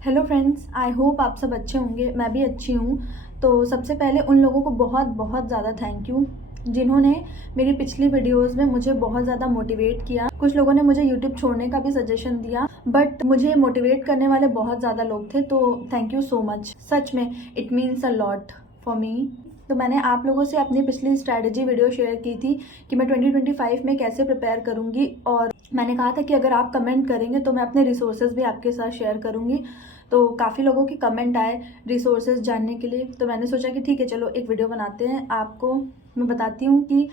Hello friends, I hope आप सब अच्छे होंगे। मैं भी अच्छी हूँ। तो सबसे पहले उन लोगों को बहुत बहुत ज़्यादा थैंक यू जिन्होंने मेरी पिछली वीडियोस में मुझे बहुत ज़्यादा मोटिवेट किया। कुछ लोगों ने मुझे यूट्यूब छोड़ने का भी सजेशन दिया, बट मुझे मोटिवेट करने वाले बहुत ज़्यादा लोग थे। तो थैंक यू सो मच, सच में it means a lot for me. तो मैंने आप लोगों से अपनी पिछली स्ट्रैटेजी वीडियो शेयर की थी कि मैं 2025 में कैसे प्रिपेयर करूँगी, और मैंने कहा था कि अगर आप कमेंट करेंगे तो मैं अपने रिसोर्सेज भी आपके साथ शेयर करूँगी। तो काफ़ी लोगों के कमेंट आए रिसोर्सेज जानने के लिए, तो मैंने सोचा कि ठीक है, चलो एक वीडियो बनाते हैं। आपको मैं बताती हूँ कि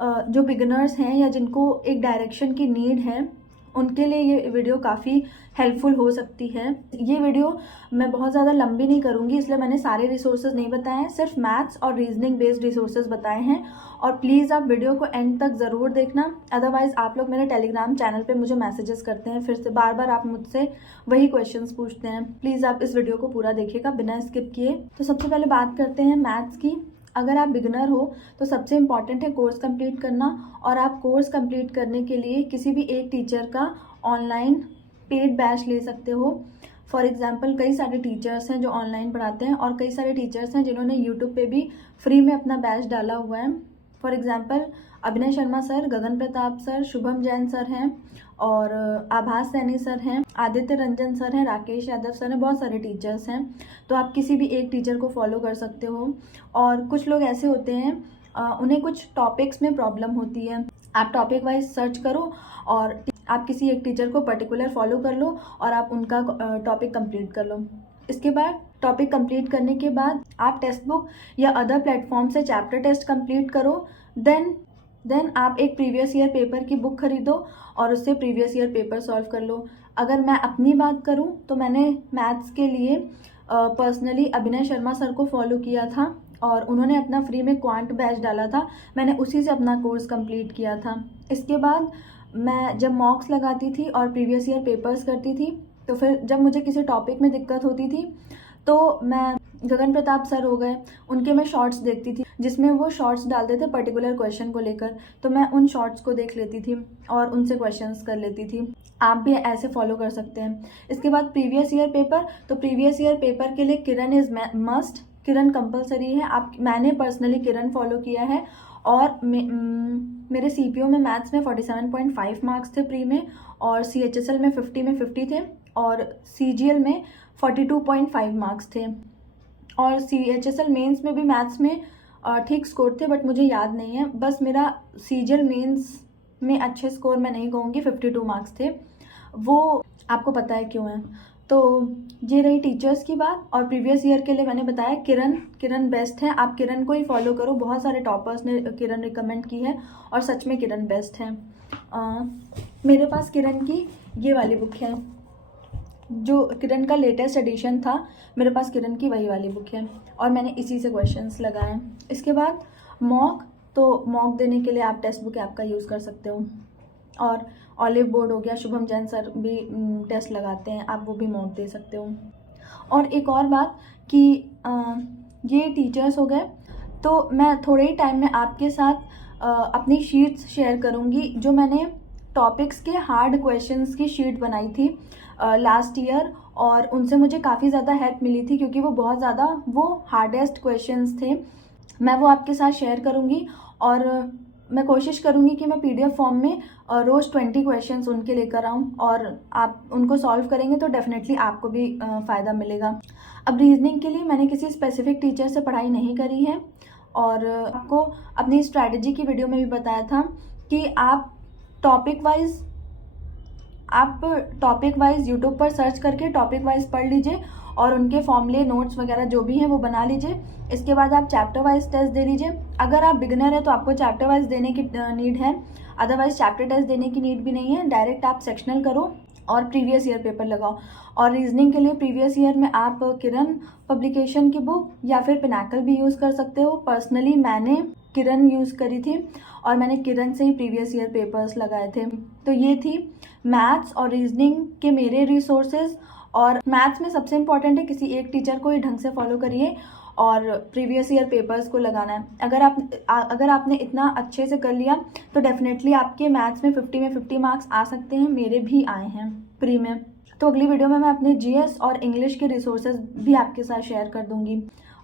जो बिगिनर्स हैं या जिनको एक डायरेक्शन की नीड है, उनके लिए ये वीडियो काफ़ी हेल्पफुल हो सकती है। ये वीडियो मैं बहुत ज़्यादा लंबी नहीं करूँगी, इसलिए मैंने सारे रिसोर्सेज नहीं बताए हैं, सिर्फ मैथ्स और रीजनिंग बेस्ड रिसोर्सेज बताए हैं। और प्लीज़ आप वीडियो को एंड तक ज़रूर देखना, अदरवाइज़ आप लोग मेरे टेलीग्राम चैनल पे मुझे मैसेजेस करते हैं, फिर से बार बार आप मुझसे वही क्वेश्चंस पूछते हैं। प्लीज़ आप इस वीडियो को पूरा देखिएगा बिना स्किप किए। तो सबसे पहले बात करते हैं मैथ्स की। अगर आप बिगिनर हो तो सबसे इम्पॉर्टेंट है कोर्स कंप्लीट करना, और आप कोर्स कंप्लीट करने के लिए किसी भी एक टीचर का ऑनलाइन पेड बैच ले सकते हो। फॉर एग्जांपल कई सारे टीचर्स हैं जो ऑनलाइन पढ़ाते हैं, और कई सारे टीचर्स हैं जिन्होंने यूट्यूब पे भी फ्री में अपना बैच डाला हुआ है। फॉर एग्जांपल अभिनय शर्मा सर, गगन प्रताप सर, शुभम जैन सर हैं, और आभास सैनी सर हैं, आदित्य रंजन सर हैं, राकेश यादव सर हैं, बहुत सारे टीचर्स हैं। तो आप किसी भी एक टीचर को फॉलो कर सकते हो। और कुछ लोग ऐसे होते हैं उन्हें कुछ टॉपिक्स में प्रॉब्लम होती है, आप टॉपिक वाइज सर्च करो और आप किसी एक टीचर को पर्टिकुलर फॉलो कर लो और आप उनका टॉपिक कंप्लीट कर लो। इसके बाद टॉपिक कंप्लीट करने के बाद आप टेक्स्ट बुक या अदर प्लेटफॉर्म से चैप्टर टेस्ट कंप्लीट करो। देन आप एक प्रीवियस ईयर पेपर की बुक खरीदो और उससे प्रीवियस ईयर पेपर सॉल्व कर लो। अगर मैं अपनी बात करूं तो मैंने मैथ्स के लिए पर्सनली अभिनय शर्मा सर को फॉलो किया था, और उन्होंने अपना फ्री में क्वांट बैच डाला था, मैंने उसी से अपना कोर्स कंप्लीट किया था। इसके बाद मैं जब मॉक्स लगाती थी और प्रीवियस ईयर पेपर्स करती थी, तो फिर जब मुझे किसी टॉपिक में दिक्कत होती थी तो मैं गगन प्रताप सर हो गए, उनके मैं शॉर्ट्स देखती थी जिसमें वो शॉर्ट्स डालते थे पर्टिकुलर क्वेश्चन को लेकर, तो मैं उन शॉर्ट्स को देख लेती थी और उनसे क्वेश्चंस कर लेती थी। आप भी ऐसे फॉलो कर सकते हैं। इसके बाद प्रीवियस ईयर पेपर, तो प्रीवियस ईयर पेपर के लिए किरण इज़ मस्ट, किरण कंपलसरी है। मैंने पर्सनली किरण फॉलो किया है, और मेरे CPO में मैथ्स में 47.5 मार्क्स थे प्री में, और CHSL में 50 में 50 थे, और CGL में 42.5 मार्क्स थे, और CHSL मेंस में भी मैथ्स में ठीक स्कोर थे, बट मुझे याद नहीं है। बस मेरा CGL मेंस में अच्छे स्कोर मैं नहीं कहूँगी, 52 मार्क्स थे, वो आपको पता है क्यों है। तो ये रही टीचर्स की बात। और प्रीवियस ईयर के लिए मैंने बताया किरण बेस्ट है, आप किरण को ही फॉलो करो। बहुत सारे टॉपर्स ने किरण रिकमेंड की है, और सच में किरण बेस्ट है। मेरे पास किरण की ये वाली बुक है, जो किरण का लेटेस्ट एडिशन था, मेरे पास किरण की वही वाली बुक है, और मैंने इसी से क्वेश्चंस लगाए हैं। इसके बाद मॉक, तो मॉक देने के लिए आप टेक्स्ट बुक ऐप का यूज़ कर सकते हो, और ऑलिव बोर्ड हो गया, शुभम जैन सर भी टेस्ट लगाते हैं, आप वो भी मॉक दे सकते हो। और एक और बात कि ये टीचर्स हो गए, तो मैं थोड़े ही टाइम में आपके साथ अपनी शीट्स शेयर करूँगी, जो मैंने टॉपिक्स के हार्ड क्वेश्चंस की शीट बनाई थी लास्ट ईयर, और उनसे मुझे काफ़ी ज़्यादा हेल्प मिली थी, क्योंकि वो बहुत ज़्यादा वो हार्डेस्ट क्वेश्चंस थे। मैं वो आपके साथ शेयर करूँगी, और मैं कोशिश करूँगी कि मैं PDF फॉर्म में रोज़ 20 क्वेश्चंस उनके लेकर आऊँ, और आप उनको सॉल्व करेंगे तो डेफिनेटली आपको भी फ़ायदा मिलेगा। अब रीजनिंग के लिए मैंने किसी स्पेसिफिक टीचर से पढ़ाई नहीं करी है, और आपको अपनी स्ट्रैटेजी की वीडियो में भी बताया था कि आप टॉपिक वाइज यूट्यूब पर सर्च करके टॉपिक वाइज पढ़ लीजिए, और उनके फॉर्मूले नोट्स वगैरह जो भी हैं वो बना लीजिए। इसके बाद आप चैप्टर वाइज टेस्ट दे लीजिए। अगर आप बिगिनर है तो आपको चैप्टर वाइज देने की नीड है, अदरवाइज चैप्टर टेस्ट देने की नीड भी नहीं है। डायरेक्ट आप सेक्शनल करो और प्रीवियस ईयर पेपर लगाओ। और रीजनिंग के लिए प्रीवियस ईयर में आप किरण पब्लिकेशन की बुक या फिर पिनाकल भी यूज़ कर सकते हो। पर्सनली मैंने किरण यूज़ करी थी, और मैंने किरण से ही प्रीवियस ईयर पेपर्स लगाए थे। तो ये थी मैथ्स और रीजनिंग के मेरे रिसोर्सेज। और मैथ्स में सबसे इम्पॉर्टेंट है किसी एक टीचर को ही ढंग से फॉलो करिए, और प्रीवियस ईयर पेपर्स को लगाना है। अगर आपने इतना अच्छे से कर लिया तो डेफिनेटली आपके मैथ्स में 50 मार्क्स आ सकते हैं। मेरे भी आए हैं प्री में। तो अगली वीडियो में मैं अपने जीएस और इंग्लिश के रिसोर्सेज भी आपके साथ शेयर कर दूँगी,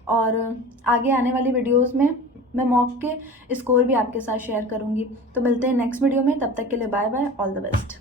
और आगे आने वाली वीडियोज़ में मैं मॉक के स्कोर भी आपके साथ शेयर करूँगी। तो मिलते हैं नेक्स्ट वीडियो में, तब तक के लिए bye bye, all the best.